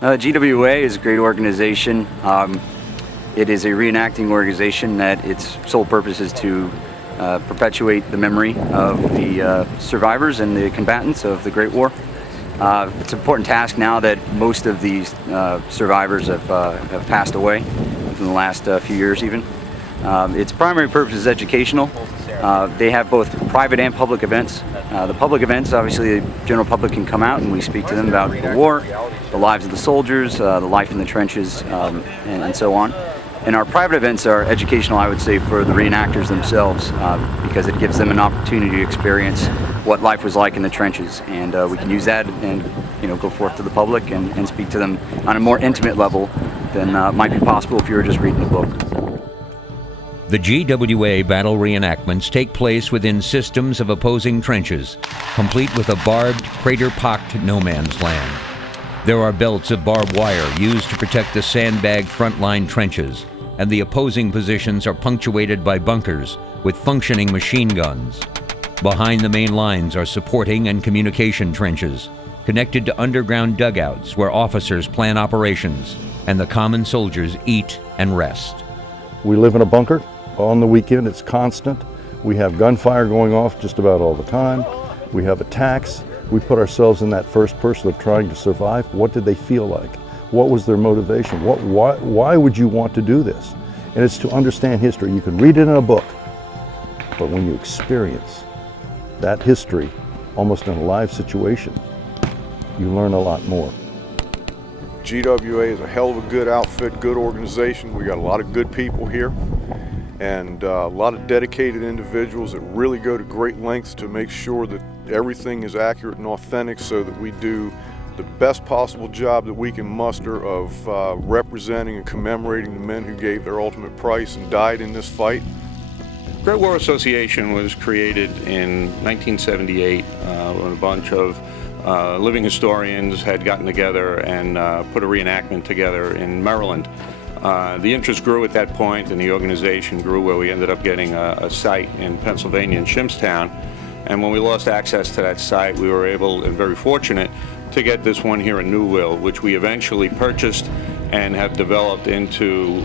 GWA is a great organization. It is a reenacting organization that its sole purpose is to perpetuate the memory of the survivors and the combatants of the Great War. It's an important task now that most of these survivors have passed away within the last few years even. Its primary purpose is educational. They have both private and public events. The public events, obviously the general public can come out and we speak to them about the war, the lives of the soldiers, the life in the trenches, and so on. And our private events are educational, I would say, for the reenactors themselves, because it gives them an opportunity to experience what life was like in the trenches. And we can use that and go forth to the public and speak to them on a more intimate level than might be possible if you were just reading the book. The GWA battle reenactments take place within systems of opposing trenches, complete with a barbed, crater-pocked no-man's land. There are belts of barbed wire used to protect the sandbagged front-line trenches, and the opposing positions are punctuated by bunkers with functioning machine guns. Behind the main lines are supporting and communication trenches, connected to underground dugouts where officers plan operations and the common soldiers eat and rest. We live in a bunker. On the weekend, it's constant. We have gunfire going off just about all the time. We have attacks. We put ourselves in that first person of trying to survive. What did they feel like? What was their motivation? Why would you want to do this? And it's to understand history. You can read it in a book, but when you experience that history almost in a live situation, you learn a lot more. GWA is a hell of a good outfit, good organization. We got a lot of good people here and a lot of dedicated individuals that really go to great lengths to make sure that everything is accurate and authentic so that we do the best possible job that we can muster of representing and commemorating the men who gave their ultimate price and died in this fight. Great War Association was created in 1978 when a bunch of living historians had gotten together and put a reenactment together in Maryland. The interest grew at that point and the organization grew where we ended up getting a site in Pennsylvania in Shimpstown. And when we lost access to that site, we were able, and very fortunate, to get this one here in Newville, which we eventually purchased and have developed into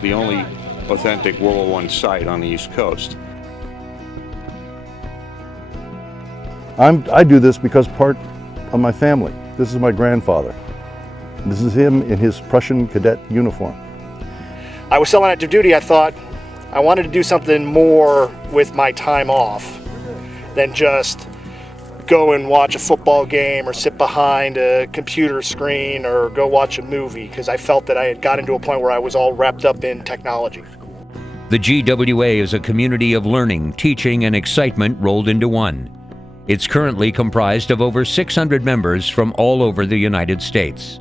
the only authentic World War I site on the East Coast. I do this because part of my family. This is my grandfather. This is him in his Prussian cadet uniform. I was still on active duty. I thought I wanted to do something more with my time off than just go and watch a football game or sit behind a computer screen or go watch a movie, because I felt that I had gotten to a point where I was all wrapped up in technology. The GWA is a community of learning, teaching, and excitement rolled into one. It's currently comprised of over 600 members from all over the United States.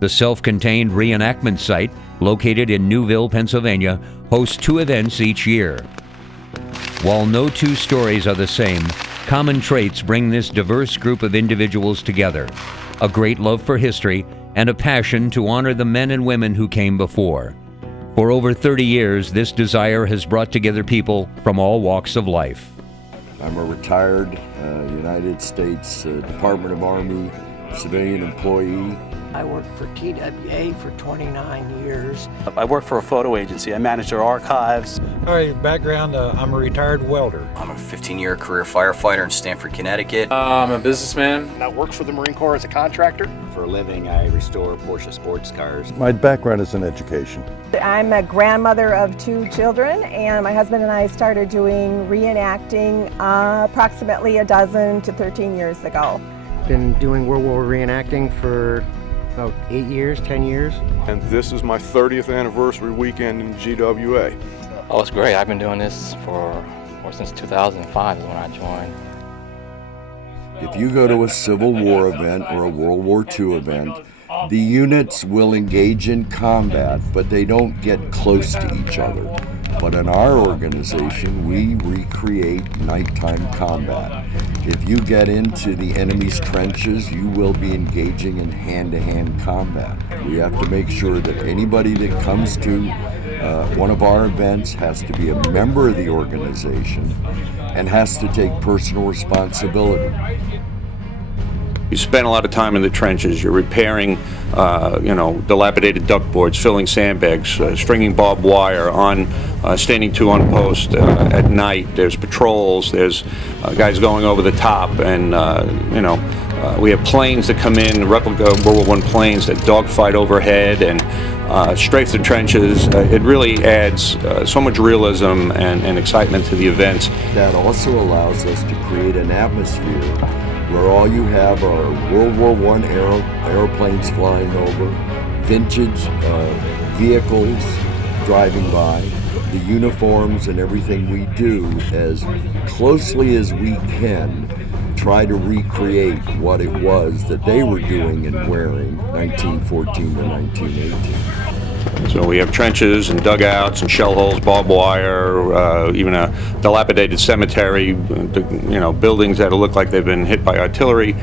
The self-contained reenactment site, located in Newville, Pennsylvania, hosts 2 events each year. While no 2 stories are the same, common traits bring this diverse group of individuals together: a great love for history and a passion to honor the men and women who came before. For over 30 years, this desire has brought together people from all walks of life. I'm a retired United States Department of Army civilian employee. I worked for TWA for 29 years. I work for a photo agency. I manage their archives. All right, background, I'm a retired welder. I'm a 15-year career firefighter in Stamford, Connecticut. I'm a businessman. And I work for the Marine Corps as a contractor. For a living, I restore Porsche sports cars. My background is in education. I'm a grandmother of 2 children, and my husband and I started doing reenacting approximately 12 to 13 years ago. Been doing World War reenacting for about 8 years, 10 years. And this is my 30th anniversary weekend in GWA. Oh, it's great. I've been doing this since 2005 is when I joined. If you go to a Civil War event or a World War II event, the units will engage in combat, but they don't get close to each other. But in our organization, we recreate nighttime combat. If you get into the enemy's trenches, you will be engaging in hand-to-hand combat. We have to make sure that anybody that comes to one of our events has to be a member of the organization and has to take personal responsibility. You spend a lot of time in the trenches. You're repairing, dilapidated duckboards, filling sandbags, stringing barbed wire, standing to on post at night. There's patrols. There's guys going over the top, and we have planes that come in, replica World War I planes that dogfight overhead and strafe the trenches. It really adds so much realism and excitement to the events. That also allows us to create an atmosphere where all you have are World War I airplanes flying over, vintage vehicles driving by, the uniforms and everything we do as closely as we can try to recreate what it was that they were doing and wearing 1914 to 1918. So we have trenches and dugouts and shell holes, barbed wire, even a dilapidated cemetery, buildings that look like they've been hit by artillery.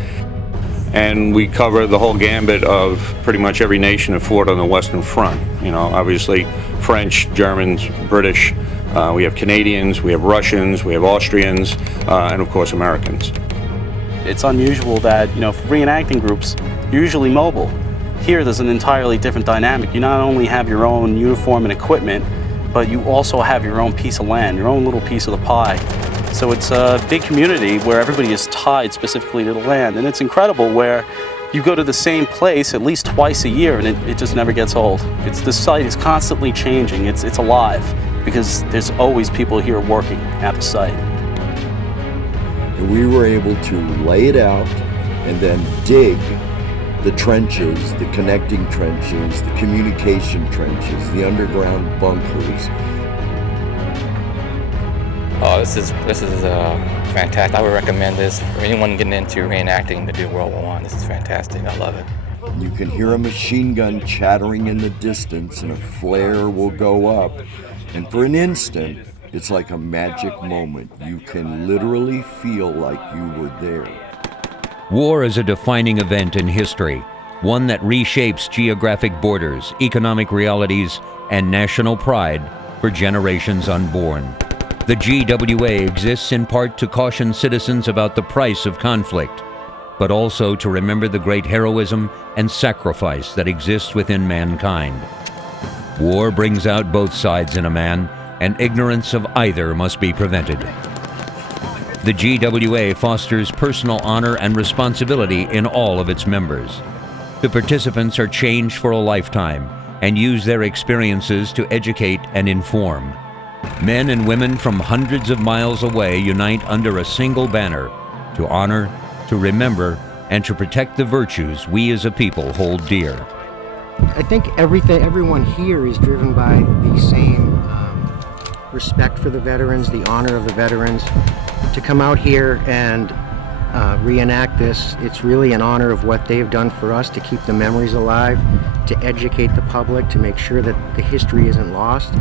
And we cover the whole gambit of pretty much every nation that fought on the Western Front. Obviously French, Germans, British, we have Canadians, we have Russians, we have Austrians, and of course Americans. It's unusual that, reenacting groups are usually mobile. Here there's an entirely different dynamic. You not only have your own uniform and equipment, but you also have your own piece of land, your own little piece of the pie. So it's a big community where everybody is tied specifically to the land. And it's incredible where you go to the same place at least twice a year and it just never gets old. The site is constantly changing. It's alive because there's always people here working at the site. And we were able to lay it out and then dig the trenches, the connecting trenches, the communication trenches, the underground bunkers. Oh, this is fantastic. I would recommend this for anyone getting into reenacting to do World War I. This is fantastic. I love it. You can hear a machine gun chattering in the distance and a flare will go up. And for an instant, it's like a magic moment. You can literally feel like you were there. War is a defining event in history, one that reshapes geographic borders, economic realities, and national pride for generations unborn. The GWA exists in part to caution citizens about the price of conflict, but also to remember the great heroism and sacrifice that exists within mankind. War brings out both sides in a man, and ignorance of either must be prevented. The GWA fosters personal honor and responsibility in all of its members. The participants are changed for a lifetime and use their experiences to educate and inform. Men and women from hundreds of miles away unite under a single banner to honor, to remember, and to protect the virtues we as a people hold dear. I think everyone here is driven by the same respect for the veterans, the honor of the veterans. To come out here and reenact this, it's really an honor of what they've done for us to keep the memories alive, to educate the public, to make sure that the history isn't lost,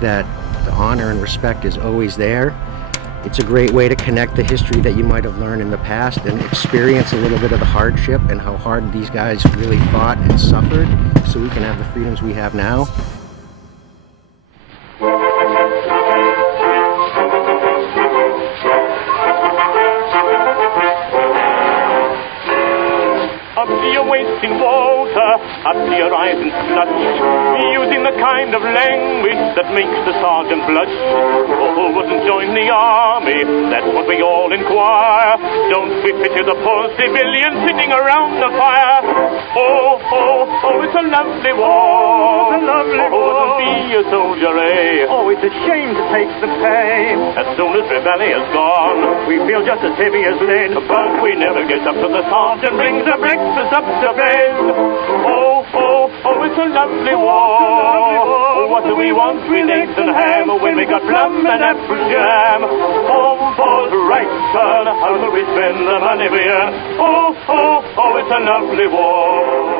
that the honor and respect is always there. It's a great way to connect the history that you might have learned in the past and experience a little bit of the hardship and how hard these guys really fought and suffered so we can have the freedoms we have now. Wasting water up to your eyes and such, using the kind of language that makes the sergeant blush. Oh, wouldn't join the army, that's what we all inquire. Don't we pity the poor civilians sitting around the fire? Oh, oh, oh, it's a lovely war. It's a lovely war. Wouldn't be a soldier, eh? Oh, it's a shame to take the pain. As soon as the valley is gone, we feel just as heavy as lead, but we never get up to the sergeant brings the breakfast up to bed. Oh, oh, oh, it's a lovely war. What do we want with eggs and ham when we got plum and apple jam? Home for the right turn, how do we spend the money we earn? Oh, oh, oh, it's a lovely war.